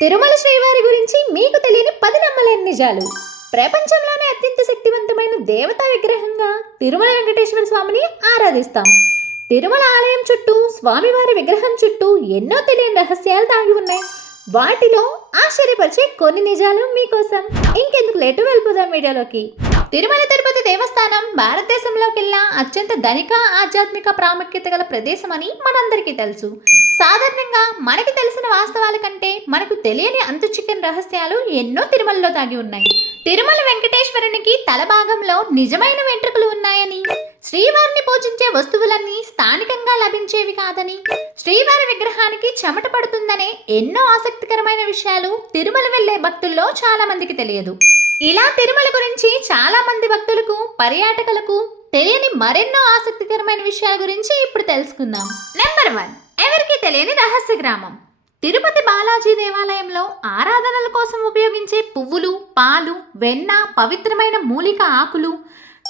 తిరుమల శ్రీవారి గురించి మీకు తెలియని పది నమ్మలేని నిజాలు. ప్రపంచంలోనే అత్యంత శక్తివంతమైన దేవతా విగ్రహంగా తిరుమల వెంకటేశ్వర స్వామిని ఆరాధిస్తాం. తిరుమల ఆలయం చుట్టూ స్వామివారి విగ్రహం చుట్టూ ఎన్నో తెలియని రహస్యాలు దాగి ఉన్నాయి. వాటిలో ఆశ్చర్యపరిచే కొన్ని నిజాలు మీకోసం. ఇంకెందుకు లేటు వెళ్ళిపోదాం వీడియోలోకి తిరుమల తిరుపతి దేవస్థానం భారతదేశంలోకెల్లా అత్యంత ధనిక ఆధ్యాత్మిక ప్రాముఖ్యత గల ప్రదేశం అని మనందరికీ తెలుసు. సాధారణంగా మనకి తెలిసిన వాస్తవాల కంటే మనకు తెలియని అంతు చికెన్ రహస్యాలు ఎన్నో తిరుమలలో దాగి ఉన్నాయి. తిరుమల వెంకటేశ్వరునికి తల భాగంలో నిజమైన వెంట్రుకలు ఉన్నాయని శ్రీవారిని పూజించే వస్తువులన్నీ స్థానికంగా లభించేవి కాదని శ్రీవారి విగ్రహానికి చెమట పడుతుందనే ఎన్నో ఆసక్తికరమైన విషయాలు తిరుమల వెళ్ళే భక్తుల్లో చాలా మందికి తెలియదు. ఇలా తిరుమల గురించి చాలా మంది భక్తులకు పర్యాటకులకు తెలియని మరెన్నో ఆసక్తికరమైన విషయాల గురించి ఇప్పుడు తెలుసుకుందాం. నెంబర్ వన్ ఎవరికి తెలియని రహస్య గ్రామం. తిరుపతి బాలాజీ దేవాలయంలో ఆరాధనల కోసం ఉపయోగించే పువ్వులు పాలు వెన్న పవిత్రమైన మూలిక ఆకులు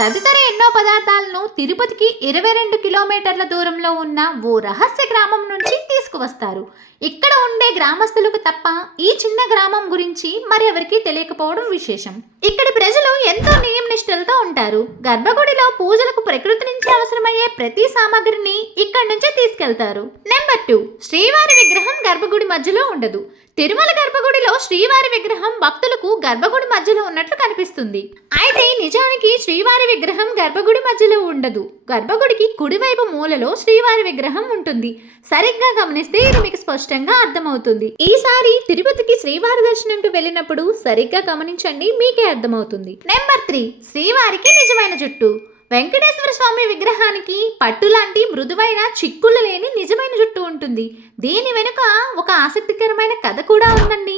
తదితర ఎన్నో పదార్థాలను తిరుపతికి ఇరవై రెండు కిలోమీటర్ల దూరంలో ఉన్న ఓ రహస్య గ్రామం నుంచి తీసుకువస్తారు. ఇక్కడ ఉండే గ్రామస్తులకు తప్ప ఈ చిన్న గ్రామం గురించి మరెవరికి తెలియకపోవడం విశేషం. ఇక్కడి ప్రజలు ఎంతో నియమ నిష్ఠలతో ఉంటారు. గర్భగుడిలో పూజలకు ప్రకృతి అయ్యే ప్రతి సామాగ్రిని ఇక్కడి నుంచే తీసుకెళ్తారు. నెంబర్ టూ శ్రీవారి విగ్రహం గర్భగుడి మధ్యలో ఉండదు. తిరుమల గర్భగుడిలో శ్రీవారి విగ్రహం భక్తులకు గర్భగుడి మధ్యలో ఉన్నట్లు కనిపిస్తుంది. అయితే నిజానికి శ్రీవారి విగ్రహం గర్భగుడి మధ్యలో ఉండదు. గర్భగుడికి కుడివైపు మూలలో శ్రీవారి విగ్రహం ఉంటుంది. సరిగ్గా గమనిస్తే ఇది మీకు స్పష్టంగా అర్థమవుతుంది. ఈసారి తిరుపతికి శ్రీవారి దర్శనంకి వెళ్ళినప్పుడు సరిగ్గా గమనించండి మీకే అర్థమవుతుంది. నెంబర్ త్రీ శ్రీవారికి నిజమైన జుట్టు. వెంకటేశ్వర స్వామి విగ్రహానికి పట్టు లాంటి మృదువైన చిక్కులు లేని నిజమైన జుట్టు ఉంటుంది. దీని వెనుక ఒక ఆసక్తికరమైన కథ కూడా ఉందండి.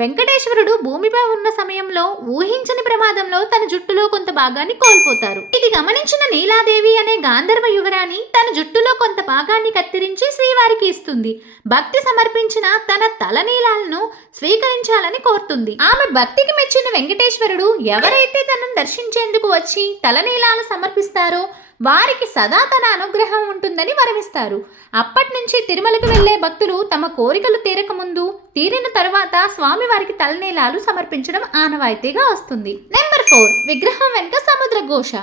వెంకటేశ్వరుడు భూమిపై ఉన్న సమయంలో ఊహించని ప్రమాదంలో తన జుట్టులో కొంత భాగాన్ని కోల్పోతారు. ఇది గమనించిన నీలాదేవి అనే గాంధర్వ యువరాణి తన జుట్టులో కొంత భాగాన్ని కత్తిరించి శ్రీవారికి ఇస్తుంది. భక్తి సమర్పించిన తన తలనీలాలను స్వీకరించాలని కోరుతుంది. ఆమె భక్తికి మెచ్చిన వెంకటేశ్వరుడు ఎవరైతే తనను దర్శించేందుకు వచ్చి తలనీలాలు సమర్పిస్తారో వారికి సదా తన అనుగ్రహం ఉంటుందని వరమిస్తారు. అప్పటి నుంచి తిరుమలకు వెళ్ళే భక్తులు తమ కోరికలు తీరక ముందు తీరిన తర్వాత స్వామివారికి తలనీలాలు సమర్పించడం ఆనవాయితీగా వస్తుంది. నెంబర్ ఫోర్ విగ్రహం వెనుక సముద్ర ఘోష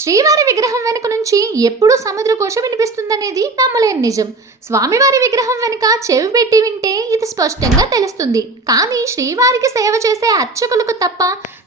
శ్రీవారి విగ్రహం వెనుక నుంచి ఎప్పుడూ సముద్ర ఘోష వినిపిస్తుందనేది నమ్మలేని నిజం. స్వామివారి విగ్రహం వెనుక చెవి పెట్టి వింటే ఇది స్పష్టంగా తెలుస్తుంది. కానీ శ్రీవారికి సేవ చేసే అర్చకులకు తప్ప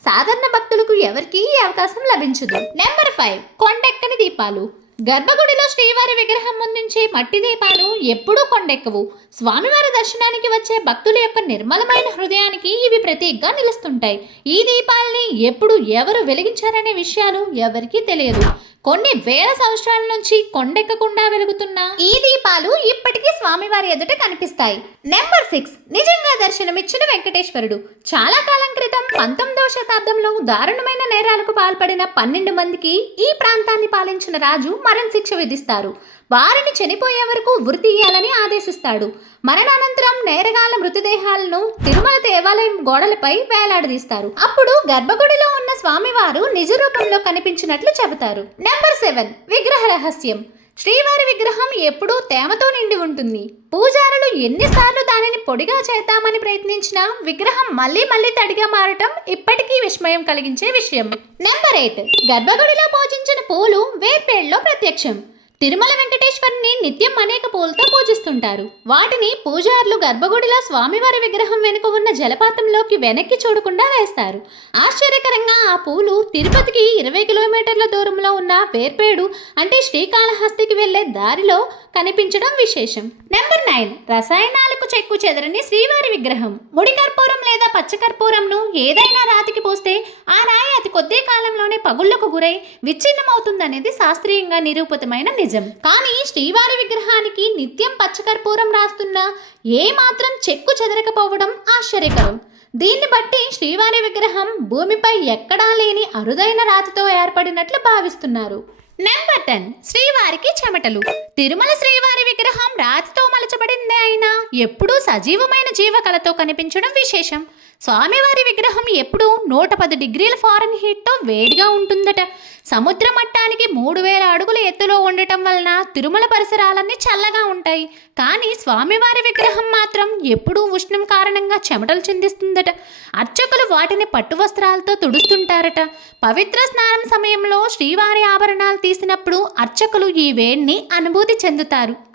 సాధారణ భక్తులకు ఎవరికీ ఈ అవకాశం లభించదు. Number five. కొండెక్కని దీపాలు. గర్భగుడిలో శ్రీవారి విగ్రహం ముందుంచే మట్టి దీపాలు ఎప్పుడూ కొండెక్కవు. స్వామివారి దర్శనానికి వచ్చే భక్తుల యొక్క నిర్మలమైన హృదయానికి ఇవి ప్రతీకగా నిలుస్తుంటాయి. ఈ దీపాలని ఎప్పుడు ఎవరు వెలిగించారనే విషయాలు ఎవరికీ తెలియదు. కొన్ని వేల సంవత్సరాల నుంచి కొండెక్కకుండా వెలుగుతున్న ఈ దీపాలు ఇప్పటికీ స్వామివారి ఎదుట కనిపిస్తాయి. నెంబర్ సిక్స్ నిజంగా దర్శనమిచ్చిన వెంకటేశ్వరుడు. చాలా కాలం క్రితం పంతొమ్మిదవ శతాబ్దంలో దారుణమైన నేరాలకు పాల్పడిన పన్నెండు మందికి ఈ ప్రాంతాన్ని పాలించిన రాజు మరణశిక్ష విధిస్తారు. వారిని చనిపోయే వరకు ఉరి తీయాలని ఆదేశిస్తాడు. మరణానంతరం నేరగాల మృతదేహాలను తిరుమల దేవాలయం గోడలపై వేలాడదీస్తారు. అప్పుడు గర్భగుడిలో ఉన్న స్వామివారు నిజ రూపంలో కనిపించినట్లు చెబుతారు. నెంబర్ సెవెన్ విగ్రహ రహస్యం. శ్రీవారి విగ్రహం ఎప్పుడూ తేమతో నిండి ఉంటుంది. పూజారులు ఎన్నిసార్లు దానిని పొడిగా చేద్దామని ప్రయత్నించినా విగ్రహం మళ్ళీ మళ్ళీ తడిగా మారటం ఇప్పటికీ విస్మయం కలిగించే విషయం. Number eight. గర్భగుడిలో పూజించిన పూలు వేర్పేళ్ళలో ప్రత్యక్షం. తిరుమల వెంకటేశ్వరుని నిత్యం అనేక పూలతో పూజిస్తుంటారు. వాటిని పూజారులు గర్భగుడిలో స్వామివారి విగ్రహం వెనుక ఉన్న జలపాతంలోకి వెనక్కి చూడకుండా వేస్తారు. ఆశ్చర్యకరంగా ఆ పూలు తిరుపతికి ఇరవై కిలోమీటర్ల దూరంలో ఉన్న వేర్పేడు అంటే శ్రీకాళహస్తికి వెళ్ళే దారిలో కనిపించడం విశేషం. నెంబర్ నైన్ రసాయనాలకు చెక్కు చెదరని శ్రీవారి విగ్రహం. ముడి కర్పూరం లేదా పచ్చకర్పూరంను ఏదైనా రాతికి పోస్తే ఆ రాయి అతి కొద్ది కాలంలోనే పగుళ్ళకు గురై విచ్ఛిన్నమవుతుందనేది శాస్త్రీయంగా నిరూపితమైన నిజం. కానీ శ్రీవారి విగ్రహానికి నిత్యం పచ్చకర్పూరం రాస్తున్నా ఏ మాత్రం చెక్కు చెదరకపోవడం ఆశ్చర్యకరం. దీన్ని బట్టి శ్రీవారి విగ్రహం భూమిపై ఎక్కడా లేని అరుదైన రాతితో ఏర్పడినట్లు భావిస్తున్నారు. Number ten. శ్రీవారికి చెమటలు. తిరుమల శ్రీవారి విగ్రహం రాతితో ఎప్పుడూ సజీవమైన జీవకళతో కనిపించడం విశేషం. స్వామివారి విగ్రహం ఎప్పుడూ నూట పది డిగ్రీల ఫారెన్ హీట్తో వేడిగా ఉంటుందట. సముద్ర మట్టానికి మూడు వేల అడుగుల ఎత్తులో ఉండటం వలన తిరుమల పరిసరాలన్నీ చల్లగా ఉంటాయి. కానీ స్వామివారి విగ్రహం మాత్రం ఎప్పుడూ ఉష్ణం కారణంగా చెమటలు చిందిస్తుందట. అర్చకులు వాటిని పట్టు వస్త్రాలతో తుడుస్తుంటారట. పవిత్ర స్నానం సమయంలో శ్రీవారి ఆభరణాలు తీసినప్పుడు అర్చకులు ఈ వేడిని అనుభూతి చెందుతారు.